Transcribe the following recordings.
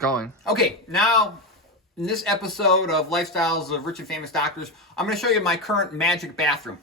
going. Okay, now in this episode of Lifestyles of Rich and Famous Doctors, I'm going to show you my current magic bathroom.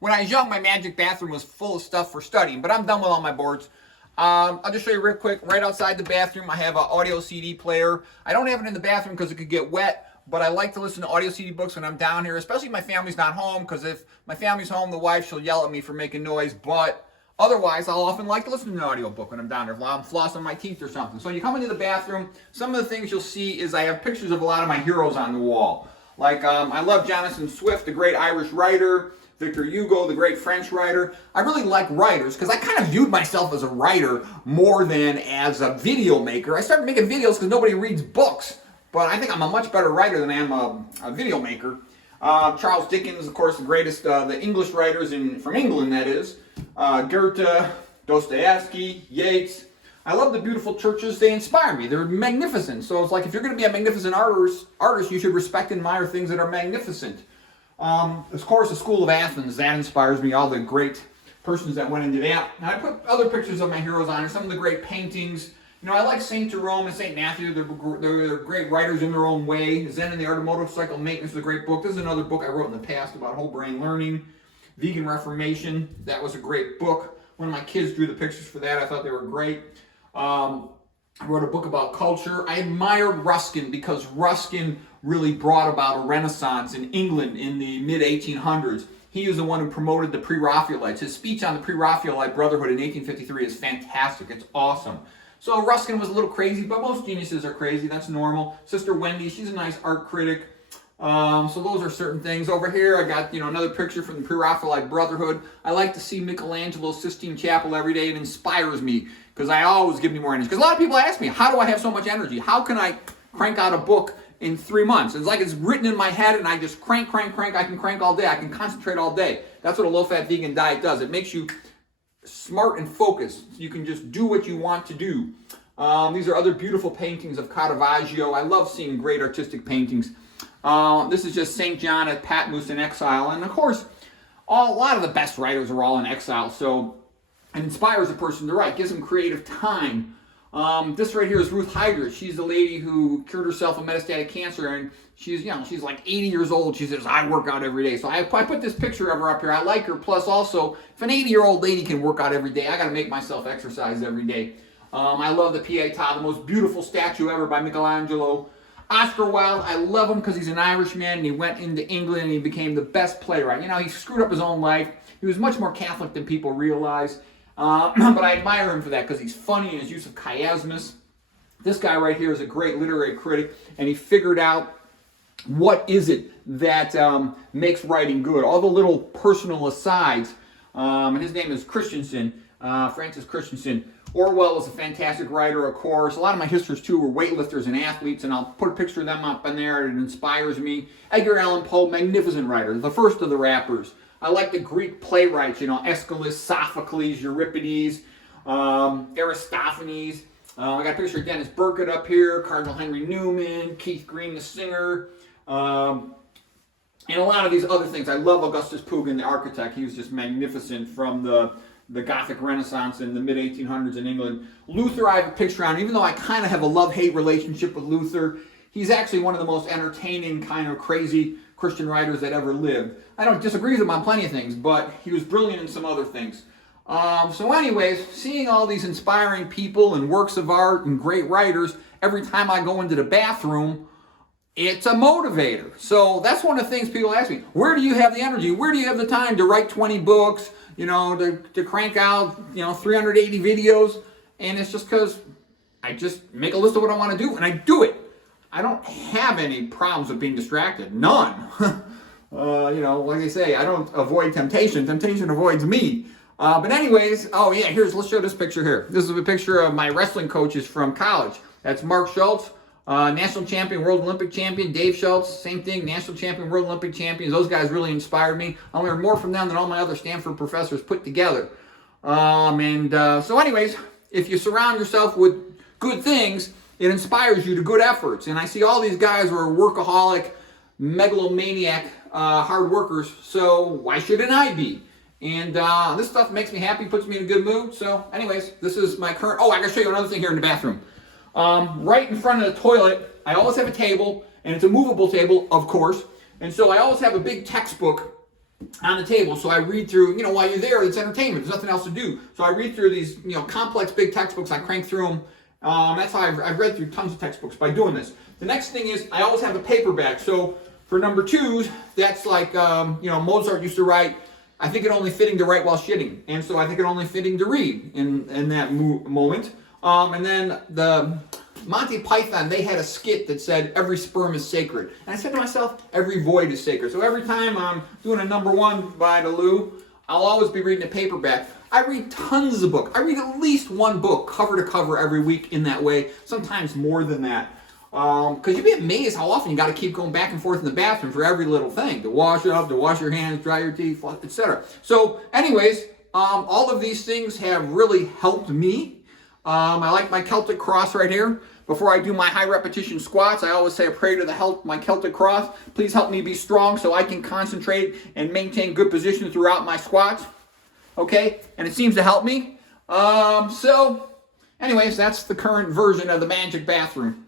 When I was young, my magic bathroom was full of stuff for studying, but I'm done with all my boards. I'll just show you real quick. Right outside the bathroom, I have an audio CD player. I don't have it in the bathroom because it could get wet, but I like to listen to audio CD books when I'm down here, especially if my family's not home, because if my family's home, the wife, she'll yell at me for making noise, but otherwise, I'll often like to listen to an audiobook when I'm down there, while I'm flossing my teeth or something. So when you come into the bathroom, some of the things you'll see is I have pictures of a lot of my heroes on the wall. Like, I love Jonathan Swift, the great Irish writer, Victor Hugo, the great French writer. I really like writers because I kind of viewed myself as a writer more than as a video maker. I started making videos because nobody reads books, but I think I'm a much better writer than I am a video maker. Charles Dickens, of course, the greatest, the English writers from England, that is. Goethe, Dostoevsky, Yeats. I love the beautiful churches. They inspire me. They're magnificent. So it's like if you're going to be a magnificent artist, you should respect and admire things that are magnificent. Of course, the School of Athens, that inspires me. All the great persons that went into that. And I put other pictures of my heroes on here. Some of the great paintings. You know, I like St. Jerome and St. Matthew. They're great writers in their own way. Zen and the Art of Motorcycle Maintenance is a great book. This is another book I wrote in the past about whole brain learning. Vegan Reformation, that was a great book. One of my kids drew the pictures for that. I thought they were great. I wrote a book about culture. I admired Ruskin because Ruskin really brought about a renaissance in England in the mid-1800s. He was the one who promoted the Pre-Raphaelites. His speech on the Pre-Raphaelite Brotherhood in 1853 is fantastic. It's awesome. So Ruskin was a little crazy, but most geniuses are crazy. That's normal. Sister Wendy, she's a nice art critic. So those are certain things. Over here, I got, another picture from the Pre-Raphaelite Brotherhood. I like to see Michelangelo's Sistine Chapel every day. It inspires me because I always give me more energy. Because a lot of people ask me, how do I have so much energy? How can I crank out a book in 3 months? It's like it's written in my head and I just crank. I can crank all day. I can concentrate all day. That's what a low-fat vegan diet does. It makes you smart and focused. You can just do what you want to do. These are other beautiful paintings of Caravaggio. I love seeing great artistic paintings. This is just St. John at Patmos in exile. And of course, a lot of the best writers are all in exile. So it inspires a person to write, gives them creative time. This right here is Ruth Hyder. She's the lady who cured herself of metastatic cancer. And she's like 80 years old. She says, I work out every day. So I put this picture of her up here. I like her. Plus also, if an 80-year-old lady can work out every day, I got to make myself exercise every day. I love the Pietà, the most beautiful statue ever by Michelangelo. Oscar Wilde, I love him because he's an Irishman and he went into England and he became the best playwright. He screwed up his own life. He was much more Catholic than people realize. But I admire him for that because he's funny in his use of chiasmus. This guy right here is a great literary critic and he figured out what is it that makes writing good. All the little personal asides. And his name is Christensen, Francis Christensen. Orwell was a fantastic writer, of course. A lot of my histories, too, were weightlifters and athletes, and I'll put a picture of them up in there. It inspires me. Edgar Allan Poe, magnificent writer, the first of the rappers. I like the Greek playwrights, Aeschylus, Sophocles, Euripides, Aristophanes. I got a picture of Dennis Burkitt up here, Cardinal Henry Newman, Keith Green, the singer, and a lot of these other things. I love Augustus Pugin, the architect. He was just magnificent from the Gothic Renaissance in the mid-1800s in England. Luther, I have a picture on. Even though I kind of have a love-hate relationship with Luther, he's actually one of the most entertaining, kind of crazy Christian writers that ever lived. I don't disagree with him on plenty of things, but he was brilliant in some other things. So anyways, seeing all these inspiring people and works of art and great writers, every time I go into the bathroom, it's a motivator. So that's one of the things people ask me. Where do you have the energy? Where do you have the time to write 20 books? To crank out, 380 videos, and it's just because I just make a list of what I want to do, and I do it. I don't have any problems with being distracted. None. Like I say, I don't avoid temptation. Temptation avoids me. But anyways, let's show this picture here. This is a picture of my wrestling coaches from college. That's Mark Schultz, national champion, world Olympic champion. Dave Schultz, same thing, national champion, world Olympic champions. Those guys really inspired me. I learned more from them than all my other Stanford professors put together. So anyways, if you surround yourself with good things, it inspires you to good efforts. And I see all these guys who are workaholic, megalomaniac, hard workers, so why shouldn't I be? And this stuff makes me happy, puts me in a good mood. So anyways, this is my current... Oh, I gotta show you another thing here in the bathroom. Right in front of the toilet, I always have a table, and it's a movable table, of course. And so I always have a big textbook on the table. So I read through, while you're there, it's entertainment. There's nothing else to do. So I read through these, complex big textbooks. I crank through them. That's how I've read through tons of textbooks by doing this. The next thing is I always have a paperback. So for number 2s, that's like, Mozart used to write, I think it only fitting to write while shitting. And so I think it only fitting to read in that moment. And then the Monty Python, they had a skit that said, every sperm is sacred. And I said to myself, every void is sacred. So every time I'm doing a number 1 by the Lou, I'll always be reading a paperback. I read tons of books. I read at least 1 book, cover to cover, every week in that way. Sometimes more than that. Because you'd be amazed how often you got to keep going back and forth in the bathroom for every little thing. To wash up, to wash your hands, dry your teeth, etc. So anyways, all of these things have really helped me. I like my Celtic cross right here. Before I do my high repetition squats, I always say a prayer to my Celtic cross. Please help me be strong so I can concentrate and maintain good position throughout my squats. Okay, and it seems to help me. So anyways, that's the current version of the magic bathroom.